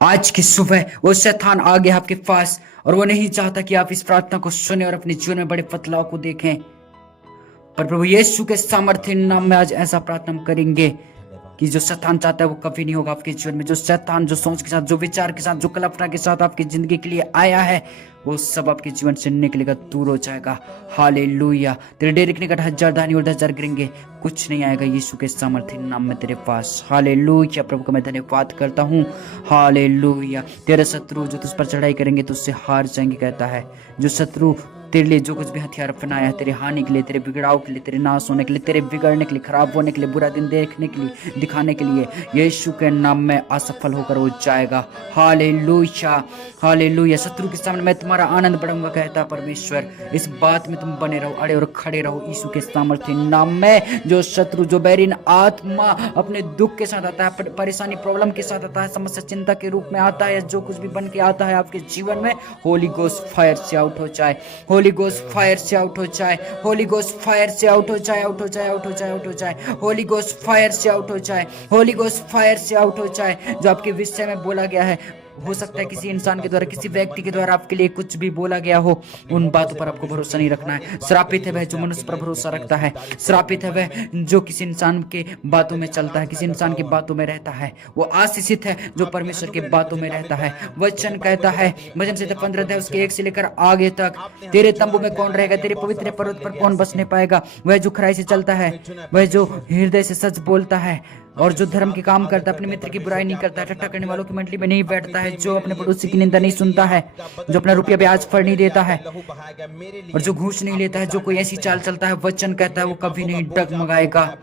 आज की सुबह वो शैतान आ गया आपके पास और वो नहीं चाहता कि आप इस प्रार्थना को सुने और अपने जीवन में बड़े बदलाव को देखें। पर प्रभु यीशु के सामर्थ्य नाम में आज ऐसा प्रार्थना हम करेंगे कि जो शैतान चाहता है वो कभी नहीं होगा आपके जीवन में। जो शैतान जो सोच के साथ, जो विचार के साथ, जो कल्पना के साथ आपकी जिंदगी के लिए आया है, वो सब आपके जीवन से निकलेगा, दूर हो जाएगा। हालेलुया। तेरे डेरे के निकट 1000 धानी और 10,000 गिरेंगे, कुछ नहीं आएगा यीशु के सामर्थ्य नाम में तेरे पास। हालेलुया। प्रभु का मैं धन्यवाद करता हूँ। हालेलुया। तेरे शत्रु जो तुझ पर चढ़ाई करेंगे तो उससे हार जाएंगे, कहता है। जो शत्रु तेरे लिए जो कुछ भी हथियार अपनाया है, तेरे हानि के लिए, तेरे बिगड़ाव के लिए, तेरे नाश होने के लिए, तेरे बिगड़ने के लिए, खराब होने के लिए, बुरा दिन देखने के लिए, दिखाने के लिए, यीशु के नाम में असफल होकर वो जाएगा। हालेलुया। हालेलुया। शत्रु के सामने मैं तुम्हारा आनंद बढ़ाऊंगा, कहता परमेश्वर। इस बात में तुम बने रहो, अड़े और खड़े रहो यीशु के सामर्थ्य नाम में। जो शत्रु, जो बैरिन आत्मा अपने दुख के साथ आता है, परेशानी प्रॉब्लम के साथ आता है, समस्या चिंता के रूप में आता है, जो कुछ भी बन के आता है आपके जीवन में, होली गोस्ट फायर से आउट हो जाए। होली गोस्ट फायर से आउट हो जाए। होली गोस्ट फायर से आउट हो जाए, आउट हो जाए, आउट हो जाए, आउट हो जाए। होली गोस्ट फायर से आउट हो जाए। होली गोस्ट फायर से आउट हो जाए। जो आपके विषय में बोला गया है, हो सकता है किसी इंसान के द्वारा, किसी व्यक्ति के द्वारा आपके लिए कुछ भी बोला गया हो, उन बातों पर आपको भरोसा नहीं रखना है। श्रापित है वह जो मनुष्य पर भरोसा रखता है। श्रापित है वह जो किसी इंसान के बातों में चलता है, किसी इंसान की बातों में रहता है। वो आशीषित है जो परमेश्वर की बातों में रहता है। वचन कहता है, भजन संहिता 15 अध्याय उसके 1 से लेकर आगे तक, तेरे तंबू में कौन रहेगा, तेरे पवित्र पर्वत पर कौन बसने पाएगा। वह जो खराई से चलता है, वह जो हृदय से सच बोलता है और जो धर्म के काम करता है, अपने मित्र की बुराई नहीं करता है, ठट्ठा करने वालों की मंडली में नहीं बैठता है, जो अपने पड़ोसी की निंदा नहीं सुनता है, जो अपना रुपया ब्याज पर नहीं देता है और जो घूस नहीं लेता है, जो कोई ऐसी चाल चलता है, वचन कहता है वो कभी नहीं डगमगाएगा।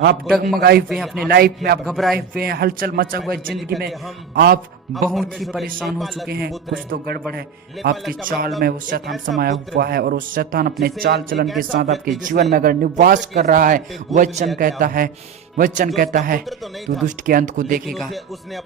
आप डगमगाए हुए हैं अपने लाइफ में, आप घबराए हुए हैं, हलचल मचा हुआ है जिंदगी में, आप बहुत ही परेशान हो चुके हैं, कुछ तो गड़बड़ है आपकी चाल में। वो शैतान समाया हुआ है और वो शैतान अपने चाल चलन के साथ आपके जीवन में अगर निवास कर रहा है, वचन कहता है, वचन कहता है तो दुष्ट के अंत को देखेगा।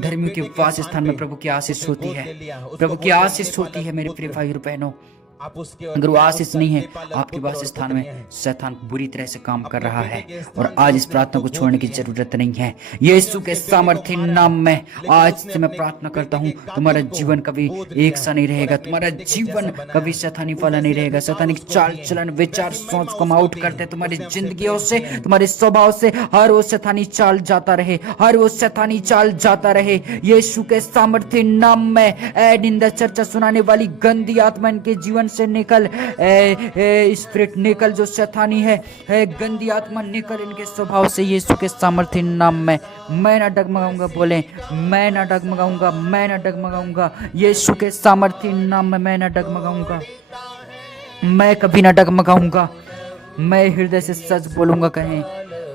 धर्मियों के वास स्थान में प्रभु की आशीष होती है, प्रभु की आशीष होती है मेरे प्रिय भाई और बहनों। अगर वो आशीष नहीं है आपके वास स्थान में, शैतान बुरी तरह से काम कर रहा है और आज इस प्रार्थना को छोड़ने की जरूरत नहीं है। यीशु के सामर्थ्य नाम में आज से मैं प्रार्थना करता हूँ, तुम्हारा जीवन कभी एक सा नहीं रहेगा, तुम्हारा जीवन कभी शैतानी वाला नहीं रहेगा। शैतानी चाल चलन, विचार, सोच को आउट करते तुम्हारी जिंदगियों से, तुम्हारे स्वभाव से हर वो शैतानी चाल जाता रहे, हर वो शैतानी चाल जाता रहे। यीशु के सामर्थ्य नाम में निंदा चर्चा सुनाने वाली गंदी आत्मा इनके जीवन से निकल, स्पिरिट निकल, जो शैतानी है गंदी आत्मा निकल इनके स्वभाव से। यीशु के सामर्थ्य नाम में मैं ना डगमगाऊंगा, बोले मैं ना डगमगाऊंगा, मैं ना डगमगाऊंगा। यीशु के सामर्थ्य नाम में मैं ना डगमगाऊंगा, मैं कभी ना डगमगाऊंगा। मैं हृदय से सच बोलूंगा, कहें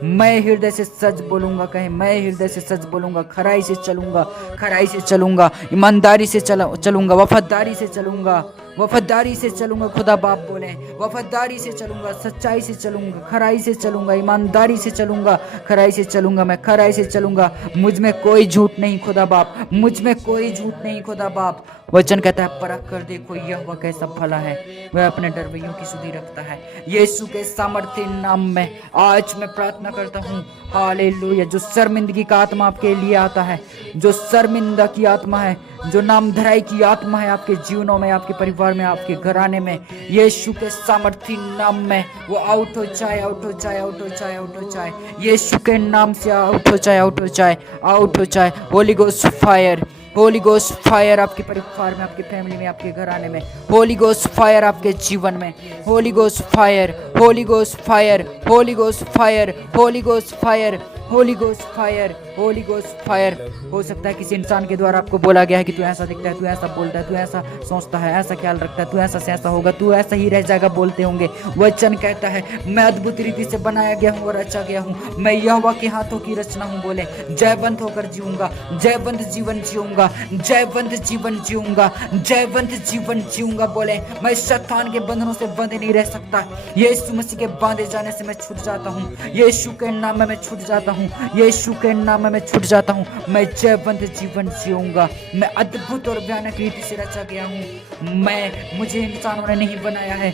मैं हृदय से सच बोलूंगा, कहें मैं हृदय से सच बोलूंगा। खराई से चलूंगा, खराई से चलूंगा, ईमानदारी से चलूंगा, वफादारी से चलूंगा, वफादारी से चलूंगा। खुदा बाप बोले वफादारी से चलूंगा, सच्चाई से चलूंगा, खराई से चलूंगा, ईमानदारी से चलूंगा, खराई से चलूंगा, मैं खराई से चलूंगा। मुझ में कोई झूठ नहीं खुदा बाप, मुझ में कोई झूठ नहीं खुदा बाप। वचन कहता है परख कर देखो यहोवा कैसा भला है, वह अपने डरवैयों की सुधि रखता है। यीशु के सामर्थ्य नाम में आज मैं प्रार्थना करता हूँ, हालेलुया। जो शर्मिंदगी का आत्मा आपके लिए आता है, जो शर्मिंदा की आत्मा है, जो नामधराई की आत्मा है आपके जीवनों में, आपके परिवार में, आपके घराने में, यीशु के सामर्थ्य नाम में वो आउट हो जाए, आउट हो जाए, आउट हो जाए, आउट हो जाए। यीशु के नाम से आउट हो जाए, आउट हो जाए, आउट हो जाए। Holi Ghost fire, Holy Ghost fire आपके परिवार में, आपके फैमिली में, आपके घराने में। होली गोस्ट फायर आपके जीवन में। Holi Ghost fire, Holy Ghost fire, Holy Ghost fire, Holy Ghost fire, Holy Ghost fire, Holy Ghost fire. हो सकता है किसी इंसान के द्वारा आपको बोला गया है कि तू ऐसा दिखता है, तू ऐसा बोलता है, तू ऐसा सोचता है, ऐसा ख्याल रखता है, तू ऐसा से ऐसा होगा, तू ऐसा ही रह जाएगा, बोलते होंगे। वचन कहता है मैं अद्भुत रीति से बनाया गया हूँ और रचा गया हूँ, मैं यहोवा के हाथों की रचना हूँ। बोले जयवंत होकर जीऊंगा, जयवंत जीवन जीऊंगा, जयवंत जीवन जीऊंगा, जयवंत जीवन जीऊंगा। बोले मैं शैतान के बंधनों से बंधे नहीं रह सकता। यीशु मसीह के बांधे जाने से मैं छूट जाता हूँ, यीशु के नाम में मैं छूट जाता हूँ, यीशु के नाम समय में छूट जाता हूँ। मैं जयवंत जीवन जीऊंगा। मैं अद्भुत और भयानक रीति से रचा गया हूँ। मुझे इंसानों ने नहीं बनाया है।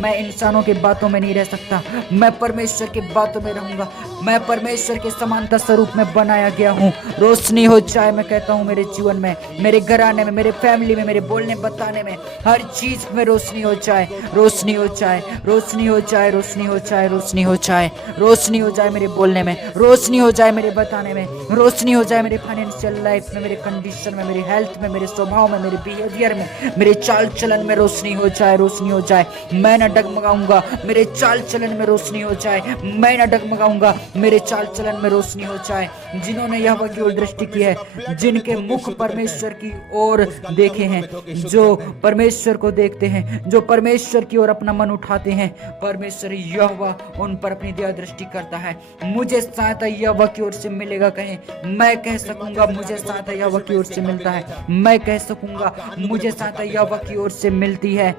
मैं इंसानों की बातों में नहीं रह सकता। मैं परमेश्वर की बातों में रहूंगा। मैं परमेश्वर के समानता स्वरूप में बनाया गया हूँ। रोशनी हो जाए, मैं कहता हूँ, मेरे जीवन में, मेरे घराने में, मेरे फैमिली में, मेरे बोलने बताने में, हर चीज में रोशनी हो जाए, रोशनी हो जाए, रोशनी हो जाए, रोशनी हो जाए, रोशनी हो जाए, रोशनी हो जाए मेरे बोलने में, रोशनी हो जाए मेरे बताने में, रोशनी हो जाए मेरे फाइनेंशियल लाइफ में, मेरे कंडीशन में, मेरे हेल्थ में, मेरे स्वभाव में, मेरे बिहेवियर में, मेरे चाल चलन में रोशनी हो जाए, रोशनी हो जाए। मैं न डगमगाऊंगा, मेरे चाल चलन में रोशनी हो जाए। मैं न डगमगाऊंगा, मेरे चाल चलन में रोशनी हो जाए। जिन्होंने यहोवा की ओर दृष्टि की है, जिनके मुख परमेश्वर की ओर देखे हैं, जो परमेश्वर को देखते हैं, जो परमेश्वर की ओर अपना मन उठाते हैं, परमेश्वर यहोवा उन पर अपनी दया दृष्टि करता है। मुझे सहायता यहोवा की ओर से मिलेगा। कहें, मैं कह सकूंगा मुझे सहायता यहोवा की ओर से मिलता है। मैं कह सकूंगा मुझे सहायता यहोवा की ओर से मिलती है।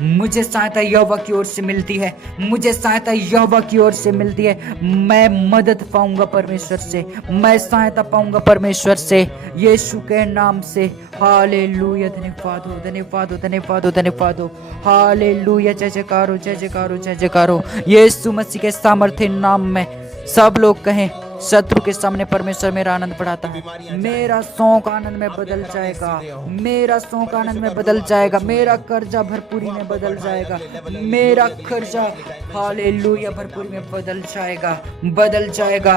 मुझे सहायता यहोवा की ओर से मिलती है। मुझे सहायता यहोवा की ओर से मिलती है। मैं मदद पाऊंगा परमेश्वर से। मैं सहायता पाऊंगा परमेश्वर से, यीशु के नाम से। हालेलुया, धन्यवाद हो, धन्यवाद हो, धन्यवाद हो, धन्यवाद हो। हालेलुया, जय जयकार हो, जय जयकार हो, जय जयकार हो। यीशु मसीह के सामर्थ्य नाम में सब लोग कहें, शत्रु के सामने परमेश्वर मेरा आनंद बढ़ाता है। मेरा शौक आनंद में बदल जाएगा। मेरा शौक आनंद में बदल जाएगा। मेरा कर्जा भरपूरी में बदल जाएगा। मेरा कर्जा हालेलुया भरपूरी में बदल जाएगा, बदल जाएगा,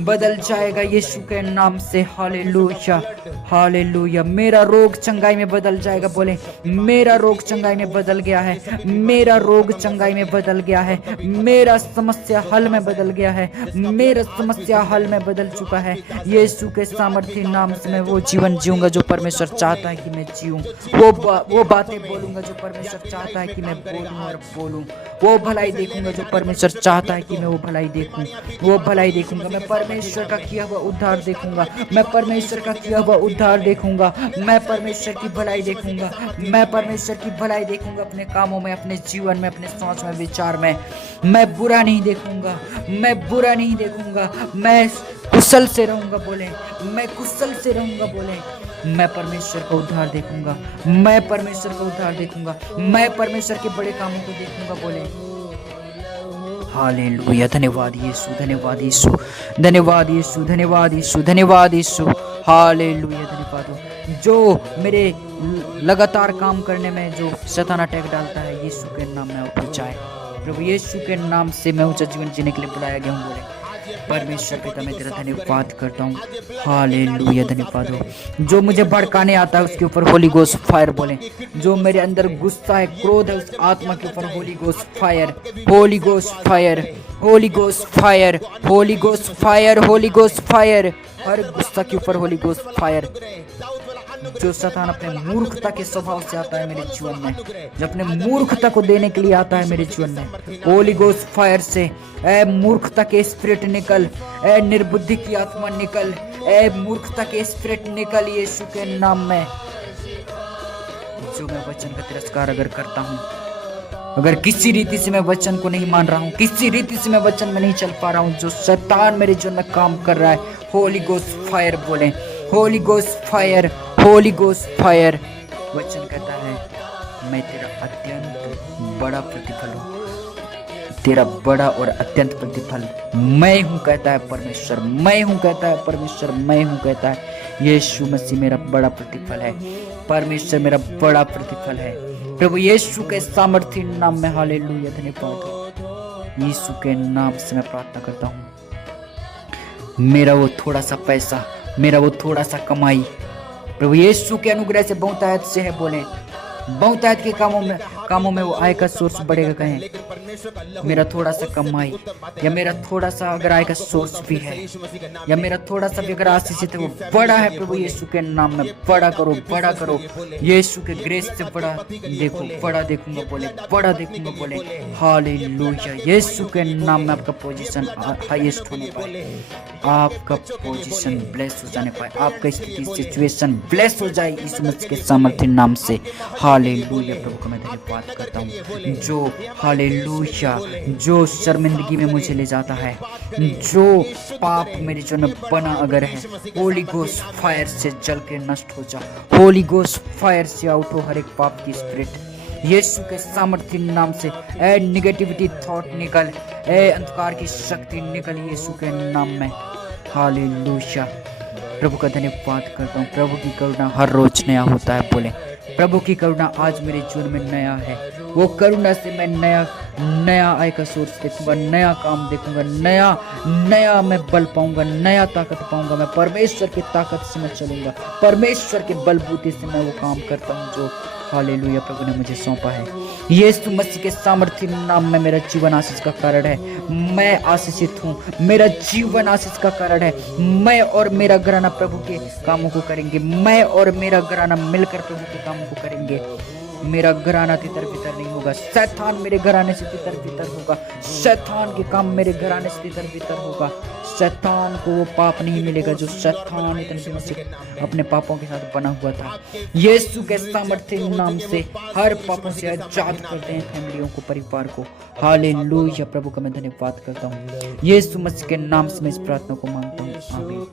बदल जाएगा यीशु के नाम से। Hallelujah, hallelujah. मेरा रोग चंगाई में बदल जाएगा। बोले, मेरा रोग चंगाई में बदल गया है। मेरा रोग चंगाई में बदल गया है। मेरा समस्या हल में बदल गया है। मेरा समस्या हल में बदल चुका है। यीशु के सामर्थ्य नाम से मैं वो जीवन जीऊंगा जो परमेश्वर चाहता है कि मैं जीऊं। वो बातें बोलूंगा जो परमेश्वर चाहता है कि मैं बोलूं और बोलूं। वो भलाई देखूंगा जो परमेश्वर चाहता है कि मैं वो भलाई देखूं। वो भलाई देखूंगा। मैं परमेश्वर का किया हुआ उद्धार देखूंगा। मैं परमेश्वर का किया हुआ उद्धार देखूंगा। मैं परमेश्वर की भलाई देखूंगा। मैं परमेश्वर की भलाई देखूंगा अपने कामों में, अपने जीवन में, अपने सोच में, विचार में। मैं बुरा नहीं देखूंगा। मैं बुरा नहीं देखूंगा। मैं कुशल से रहूंगा। बोले, मैं कुशल से रहूंगा। बोले, मैं परमेश्वर का उद्धार देखूंगा। मैं परमेश्वर का उद्धार देखूंगा। मैं परमेश्वर के बड़े कामों को देखूंगा। बोले, हालेलुया, धन्यवाद यीशु, धन्यवाद यीशु, धन्यवाद यीशु, धन्यवाद यीशु, धन्यवाद यीशु। हालेलुया, धन्यवाद हो। जो मेरे लगातार काम करने में जो शैतान अटैक डालता है, यीशु के नाम में उठ जाए। प्रभु यीशु के नाम से मैं ऊंचा जीवन जीने के लिए बुलाया गया हूँ। बोले, परमेश्वर पिता मैं तेरा धन्यवाद करता हूँ। हालेलुया, धन्यवाद हो। जो मुझे भड़काने आता है उसके ऊपर होली गोस्ट फायर बोले। जो मेरे अंदर गुस्सा है, क्रोध है, उस आत्मा के ऊपर Holy Ghost fire, Holy Ghost fire, Holy Ghost fire, Holy Ghost fire, Holy Ghost fire. हर गुस्सा के ऊपर होली गोस्ट फायर। जो शैतान अपने मूर्खता के स्वभाव से आता है मेरे जीवन में, जो अपने मूर्खता को देने के लिए आता है मेरे जीवन में, होली गोस्ट फायर से ए मूर्खता के स्पिरिट निकल, ए निर्बुद्धि की आत्मा निकल, ए मूर्खता के स्पिरिट निकल यीशु के नाम में। जो मैं वचन का तिरस्कार अगर करता हूँ, अगर किसी रीति से मैं वचन को नहीं मान रहा हूँ, किसी रीति से मैं वचन में नहीं चल पा रहा हूँ, जो शैतान मेरे जीवन में काम कर रहा है, होली गोस्ट फायर बोले, Holi Ghost fire, Holy Ghost fire. वचन कहता है मैं तेरा अत्यंत बड़ा प्रतिफल हूँ, तेरा बड़ा और अत्यंत प्रतिफल मैं हूँ, कहता है परमेश्वर। मैं हूँ कहता है परमेश्वर। मैं हूँ कहता है यीशु मसीह मेरा बड़ा प्रतिफल है। परमेश्वर मेरा बड़ा प्रतिफल है। प्रभु यीशु के सामर्थ्य नाम में हालेलुया, धन्यवाद। यीशु के नाम से मैं प्रार्थना करता हूँ। मेरा वो थोड़ा सा पैसा, मेरा वो थोड़ा सा कमाई प्रभु यीशु के अनुग्रह से बहुतायत से है। बोले, बहुतायत के कामों में वो आय का सोर्स बढ़ेगा। कहें मेरा थोड़ा सा कमाई या मेरा थोड़ा सा अगर आय का सोर्स भी है, या मेरा थोड़ा सा भी अगर आशीषित है, वो बड़ा है। प्रभु यीशु के नाम में बड़ा करो, बड़ा करो। यीशु के ग्रेस से बड़ा देखो, बड़ा देखूंगा बोले, बड़ा देखूंगा बोले। हालेलुया। यीशु के नाम में आपका पोजीशन हाईएस्ट होने पाए, आपका पोजीशन ब्लेस हो जाने पाए, आपका स्थिति सिचुएशन ब्लेस हो जाए यीशु मसीह के सामर्थ्य नाम से। हालेलुया। प्रभु का मैं धन्यवाद करता हूँ जो हालेलुया हालेलुया। जो शर्मिंदगी में मुझे ले जाता है, जो पाप मेरे जीवन में बना अगर है, होली गोस्ट फायर से जल के नष्ट हो जा। होली गोस्ट फायर से आउट हो हर एक पाप की स्पिरिट यीशु के सामर्थ्य नाम से। ए निगेटिविटी थॉट निकल, ए अंधकार की शक्ति निकल यीशु के नाम में। हालेलुया। प्रभु का धन्यवाद करता हूँ। प्रभु की करुणा हर रोज नया होता है। बोले प्रभु की करुणा आज मेरे जीवन में नया है। वो करुणा से मैं नया आय का सोर्स देखूंगा, नया काम देखूंगा, नया मैं बल पाऊंगा, नया ताकत पाऊंगा। मैं परमेश्वर की ताकत से मैं चलूंगा, परमेश्वर के बलबूते से मैं वो काम करता हूँ जो हालेलुया प्रभु ने मुझे सौंपा है। यीशु मसीह के सामर्थ्य नाम में मेरा जीवन आशीष का कारण है। मैं आशीषित हूँ, मेरा जीवन आशीष का कारण है। मैं और मेरा घराना प्रभु के कामों को करेंगे। मैं और मेरा घराना मिलकर प्रभु के कामों को करेंगे। मेरा घराना तितर बितर नहीं होगा। शैतान मेरे घराने से तितर बितर होगा। शैतान के काम मेरे घराने से तितर बितर होगा। शैतान को वो पाप नहीं मिलेगा जो शैतान इतने से अपने पापों के साथ बना हुआ था। यीशु के सामर्थ्य नाम से हर पापों से आजाद करते हैं फैमिलियों को, परिवार को। हालेलुया। प्रभु का मैं धन्यवाद करता हूँ। यीशु मसीह के नाम से मैं इस प्रार्थना को मांगता हूँ। आमीन।